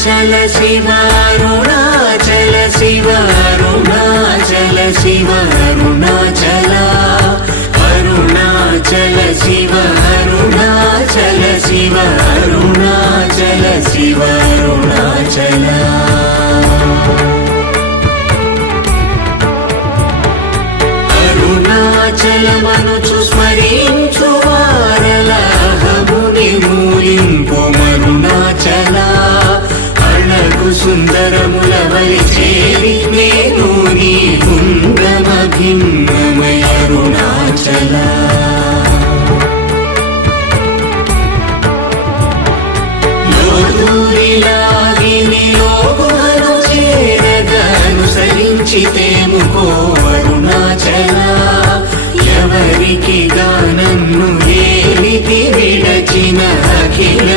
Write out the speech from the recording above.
Shiv Arunachal Shiv Arunachal Shiv Arunachal Arunachal Shiv Arunachal Shiv Arunachal Shiv Arunachal अरुणाचलमनुचु स्मरिंचु वारलहमुनि मूलिंपु मरुणाचल अळगु सुंदरमुलवलि cherry नेनु नी गुण्डमभिन्नमय अरुणाचल लोदूरिलागिनि लोगुमनु చేరగనుసరించితేముకో అరుణాచల ఎవరికి గానన్ను ఏలికి విడచిన అఖిల